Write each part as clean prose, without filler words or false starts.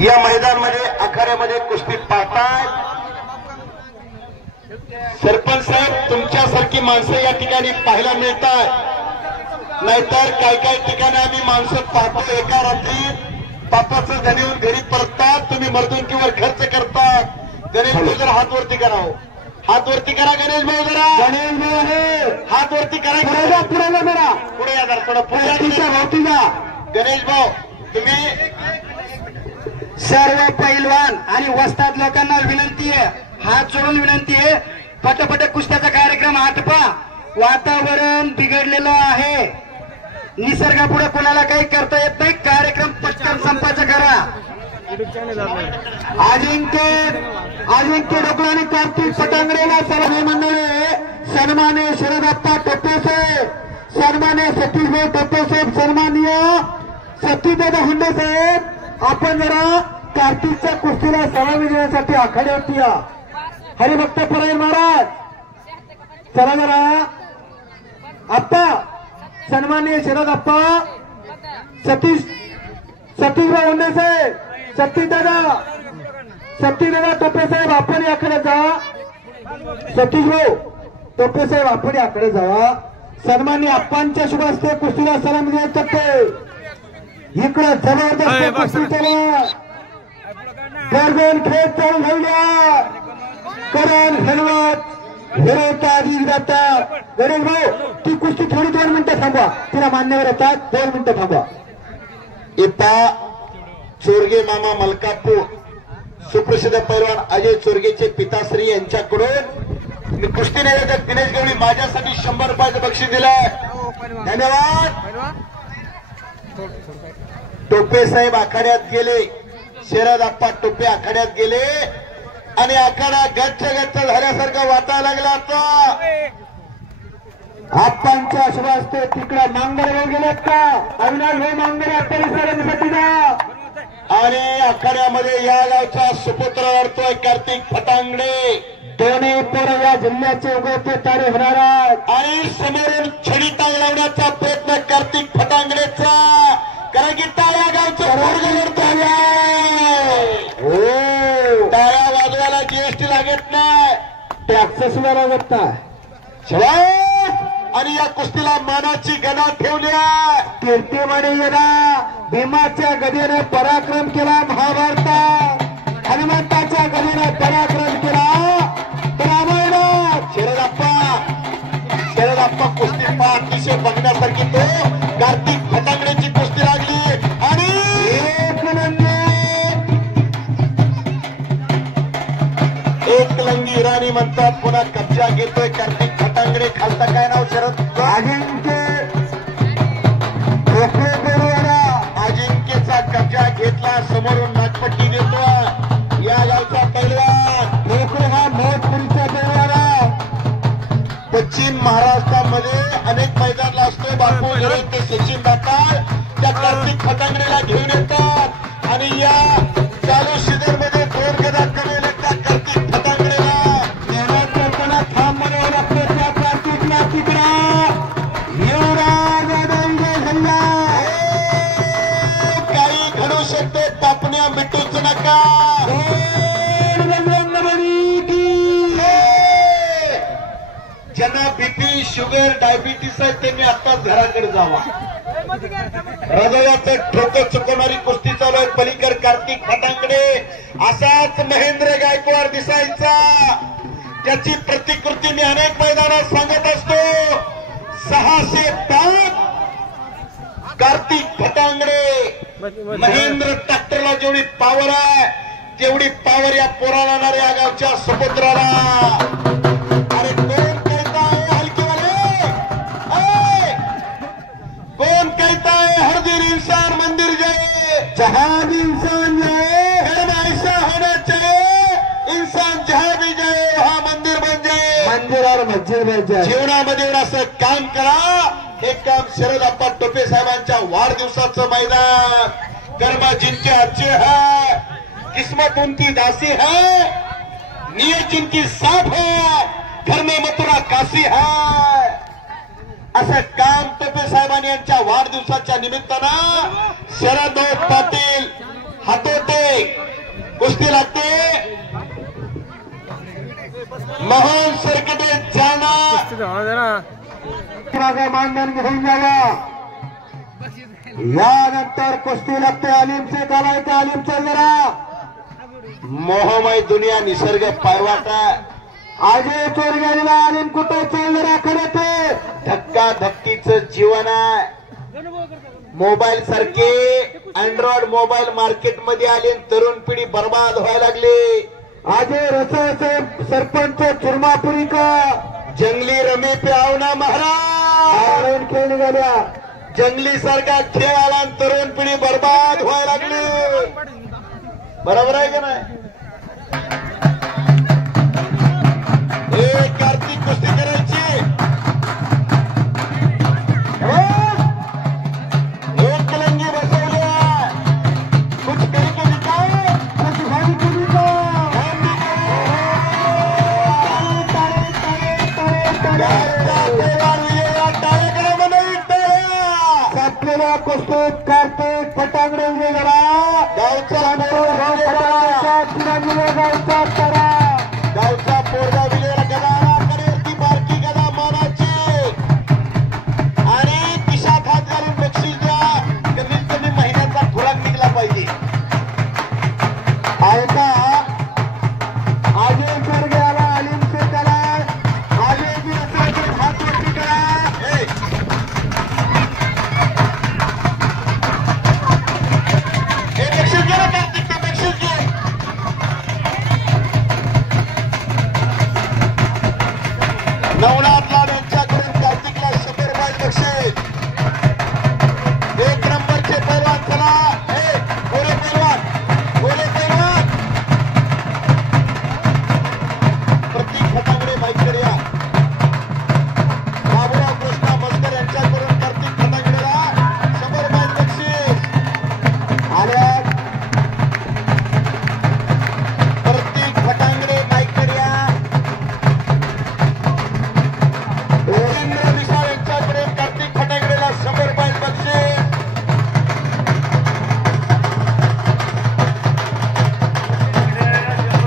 या मैदानामध्ये आखाड्यामध्ये कुस्ती पाहतात सरपंच साहेब, तुमच्यासारखी माणसं या ठिकाणी पाहायला मिळतात, नाहीतर काही काही ठिकाणी आम्ही माणसं पाहतो एका रात्री पापाचं धनेहून घरी परततात, तुम्ही मर्दुंकीवर खर्च करतात. गणेश भाऊ जरा हात वरती करा, हात वरती करा गणेश भाऊ, जरा गणेश भाऊ हात वरती करा, पुढे जा पुढे या जरा थोडं पुढे जा. गणेश भाऊ तुम्ही सर्व पैलवान आणि वस्ताद लोकांना विनंती आहे, हात जोडून विनंती आहे, पटपट कुस्त्याचा कार्यक्रम आटपा. वातावरण बिघडलेलं आहे, निसर्गापुढे कोणाला काही करता येत नाही, कार्यक्रम पटकन संपाचा करा. अजिंक्य डोकळे आणि कार्तिक फटांगरेला सर्व मंडळी, सन्मान्य शरदप्पा टोपेसाहेब, सन्मान्य सतीशभाऊ टोपेसाहेब, सन्माननीय सतीदादा हुंडे साहेब, आपण जरा कार्तिकच्या कुस्तीला सलामी देण्यासाठी आखाड्यावरती या. हरिभक्त परायण महाराज चला जरा. आप्पा, सन्माननीय शरद आप्पा, सतीशभाऊ हुंडे साहेब, सतीदादा टोपे साहेब, आपण याकडे जा. सतीशभाऊ टोपे साहेब, आपण याकडे जावा. सन्माननीय आप्पांच्या शुभ हस्ते कुस्तीला सलामी देण्यात टप्पे. इकडं जबरदस्त कुस्ती चला, गर्दन खेळ चालू झाला, करण हलवत विरोधी जातात. गणेश भाऊ ती कुस्ती थोडी 2 मिनिटं थांबवा, तिला मान्यवर येतात, 2 मिनिटं थांबवा. इता चोरगे मामा मलकापूर सुप्रसिद्ध पैलवान अजय चोरगेचे पिताश्री यांच्याकडून मी कुस्ती निवेदक दिनेश गवळी माझ्यासाठी 100 रुपयाचं बक्षीस दिलंय, धन्यवाद. टोपे साहेब आखाड्यात गेले, शरद आप्पा टोपे आखाड्यात गेले आणि आखाडा गच्च झाल्यासारखं वाटायला लागला. आता आप्पांच्या शुभ हस्ते तिकडे मांगरे गेलेत का, अविनाश भाऊ मांगरे परिसरासाठी जा. आणि आखाड्यामध्ये या गावचा सुपुत्र लढतोय कार्तिक फटांगडे. दोन्ही पोरं या जिल्ह्याचे उगवते तारे होणार आहेत आणि समोरून छडी टांग लावण्याचा प्रयत्न कार्तिक फटांगडेचा, कारण की टाळ्या गावचं पोरगं लढतोय. टाळ्या वाजवायला जीएसटी लागत नाही, टॅक्स सुद्धा लागत नाही. आणि या कुस्तीला मानाची गदा ठेवल्या. कीर्तिमणी येणा भीमाच्या गदेने पराक्रम केला महाभारतात, हनुमंताच्या गदेने पराक्रम केला रामायणात. शरदप्पा कुस्ती पहा, अतिशय बघण्यासारखी. तो कार्तिक फटांगड्याची कुस्ती लागली आणि एकलंगी राणी म्हणतात, पुन्हा कब्जा घेतोय कार्तिक फटांगडे. खालता काय नाव शरद? अजिंक्यचा कब्जा घेतला, समोरून नागपट्टी देतो या गावचा पैलवान. हा महोत्सवीचा पैलवान पश्चिम महाराष्ट्रामध्ये अनेक मैदानाला असतो. बापू घरे ते सचिन दातार त्या कार्तिक फटांगडेला घेऊन येतात आणि या चालू सीझन मध्ये 2 गदा कमी लागतात कार्तिक फटांगडेला. देवाच्या थांब म्हणावं लागतं त्या कार्तिकला. तिकडा युवराज हल्ला काही घडू शकते, तापण्या मिटूच नका. ज्यांना बीपी शुगर डायबिटीस आहे त्यांनी आत्ताच घराकडे जावा. हृदयाचं ठोकं चुकवणारी कुस्ती चालू आहे पलीकड कार्तिक फटांगडे. असाच महेंद्र गायकवाड दिसायचा, त्याची प्रतिकृती मी अनेक मैदानात सांगत असतो. 605 कार्तिक फटांगडे. महेंद्र ट्रॅक्टरला जेवढी पॉवर आहे तेवढी पॉवर या पोराला या गावच्या सुपुत्राला. अरे कोण कहताय हलकीवाले, कौन कहता है हर दिन इंसान मंदिर जाए, जहां भी इंसान जाए, घर में ऐसा होना चाहिए इंसान जहां भी जाए वहां मंदिर बन जाए. मंदिरावर मस्जिद बन जाए. जीवनामध्ये असं काम करा. हे काम शरद आप्पा टोपे साहेबांच्या वाढदिवसाचं मैदान. कर्म जिनके अच्छे है, किस्मत उनकी दासी है, नियत जिनकी साफ है, घर में मथुरा काशी है. असं काम टोपे साहेबांनी यांच्या वाढदिवसाच्या निमित्तानं शरद पाटील हातोटे पाठीमागे मानधन घेऊन जावा. यानंतर कुस्ती लागते आलिमचे घालायचे. आलिमचे जरा मोहमय दुनिया निसर्ग पायवाटा. अजय चोरगेला आलिम कुठे चल जरा खरे धक्का धक्कीचं जीवन आहे. मोबाईल सारखे अँड्रॉइड मोबाईल मार्केटमध्ये आले. तरुण पिढी बर्बाद व्हायला लागली. अजय रसाचे सरपंच चुरमापुरी का जंगली रमी पे आओ ना महाराज. खेळ निघाल्या. जंगली सारखा खेळ आला आणि तरुण पिढी बर्बाद व्हायला लागली. बरोबर आहे का नाही? कार्तिक कुस्ती करायची. एक कलंगी बसवली आहे. कुछ करके दिखाओ. कुछ भाई को संपलेल्या कुस्तीत कार्तिक फटांगडे जरा गावचा गावचा करा. गावचा पोरगा विजयला गदा करेल ती बारकी गदा मानाची आणि खिशात हात घालून बक्षीस द्या. कमीत कमी महिन्याचा खुराक निघला पाहिजे. ऐका अजय चोरगेला आलिमचे करा. अजय हात वरती करा. हे बक्षीस घे ना कार्तिक. ते बक्षीस घे. नवनाथ लाल यांच्याकडून कार्तिकला 100 रुपये बक्षीस. एक नंबरचे पैलवान चला. गोरे पैलवान. गोरे पैलवान. प्रतीक फटांगडे बाईकडे या. बाबूराव कृष्णा मस्कर यांच्याकडून कार्तिक फटांगडेला 100 रुपये बक्षीस. आल्या प्रतीक फटांगडे बाईकडे या. विशाल यांच्याकडे कार्तिक फटांगडेला 100 रुपये बक्षीस.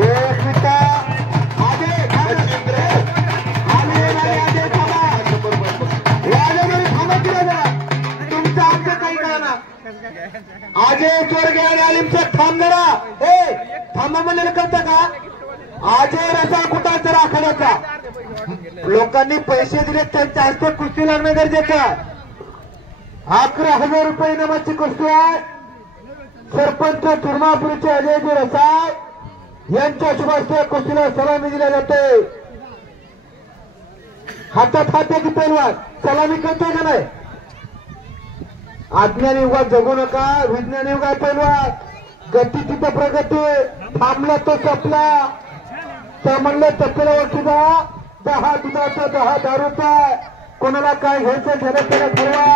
एक मिनिट. अजय मच्छिंद्र. अजय थांबा. राजेंद्र थांबा की जरा. तुमचं आमचं काही कळना. अजय चोरगे आणि आलिमचं थांब जरा. थांबा म्हणलेलं कळतं का? अजय रसा कुठाचा आखाड्याचा लोकांनी पैसे दिले त्यांच्या हस्ते कुस्ती लागणं गरजेचं आहे. 11,000 रुपये इनामाची कुस्ती आहे. सरपंच चुरमापुरीचे अजयजी रसाळ यांच्या शुभ हस्ते कुस्तीला सलामी दिल्या जाते. हातात हात की पैलवान सलामी करतोय का नाही? अज्ञान युगात जगू नका. विज्ञान युगात पैलवान. गती तिथं प्रगती. थांबला तो चपला. तर म्हणलं चपला वरती जा. 10 दुधाचा 10 दारूचा. कोणाला काय घ्यायचं घेणं त्याला ठरवा.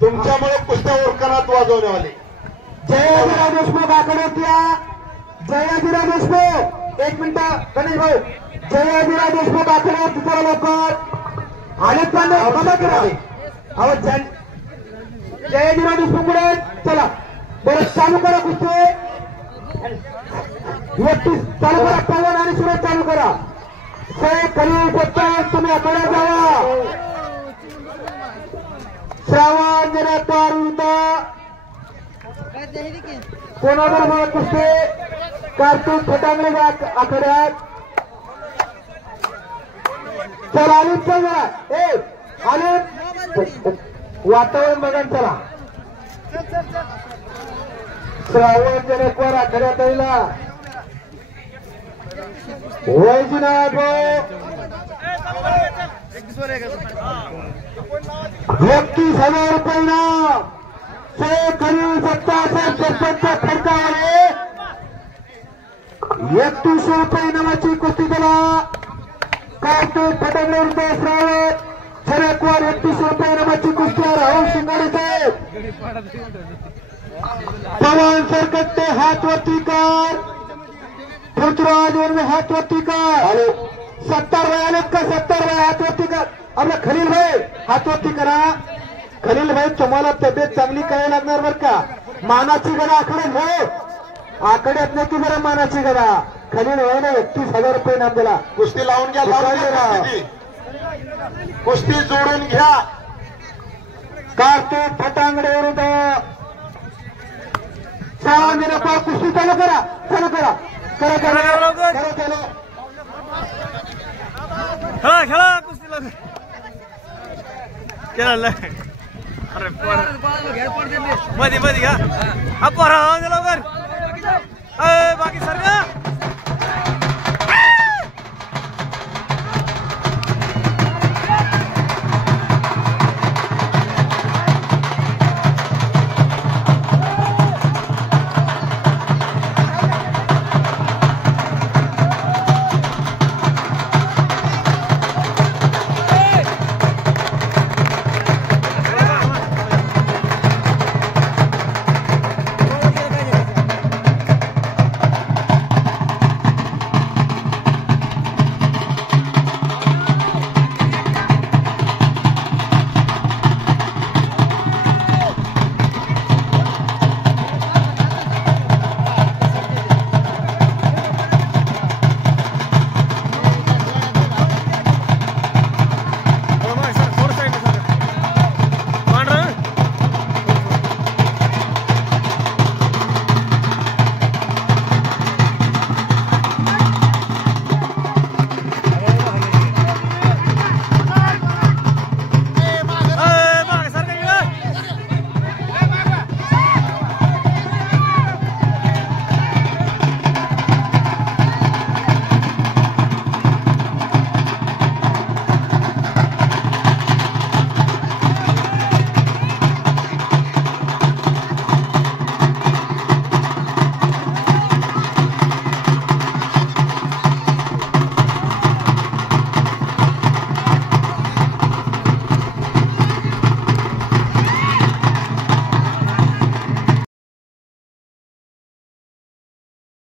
तुमच्यामुळे कुस्त्या ओळखणात वाजवण्यावाले जयाजीराव देशमुख आकडे जयाजीराव देशमुख एक मिनिट गणेश भाऊ जयवीरा देशमुख आकडे तिथं लवकर आलेच पांडे बघा करा अहो जयवीरा देशमुख पुढे चला बरं चालू करा कुस्ती व्यक्ती चालू करा पवन आणि सुरेश चालू करा खलील सत्तावीस तुम्ही आकडे जावा श्रावण जनात्वार विरुद्ध कोणाबरोबर कुस्ती कार्तिक फटांगडे आखाड्यात चला आलीत चला आलीत वातावरण बघा चला श्रावण जनात्वार आखाड्यात येईला वैजनाथ 31,000 रुपये इनाम खलील सत्तासाहेब सरपंच फडकावाले 3100 रुपये इनामाची कुस्ती दिला कार्तिक फटांगडे विरुद्ध श्रावण जनात्वार 3100 रुपये इनामाची कुस्ती राहुल शिंगाडे साहेब पवन सरकट्टे हात वरती कर पृथ्वीराज वरवे हात वरती कर हॅलो 70 वय आलेत का 70 वय हात वरती कर आपला खलील भाई हात वरती करा खलील भाई तुम्हाला तब्येत चांगली करायला लागणार बर का मानाची गदा आकडे हो आकड्यात नाही की जरा मानाची गदा खलील भाई ने 31,000 रुपये इनाम दिला कुस्ती लावून घ्या कुस्ती जोडून घ्या कार्तिक फटांगडे विरुद्ध श्रावण जनात्वार कुस्ती चालू करा चालू करा करा चलो खेळा कुस्ती लाग केला अरे मध्ये मध्ये घ्या आपण लवकर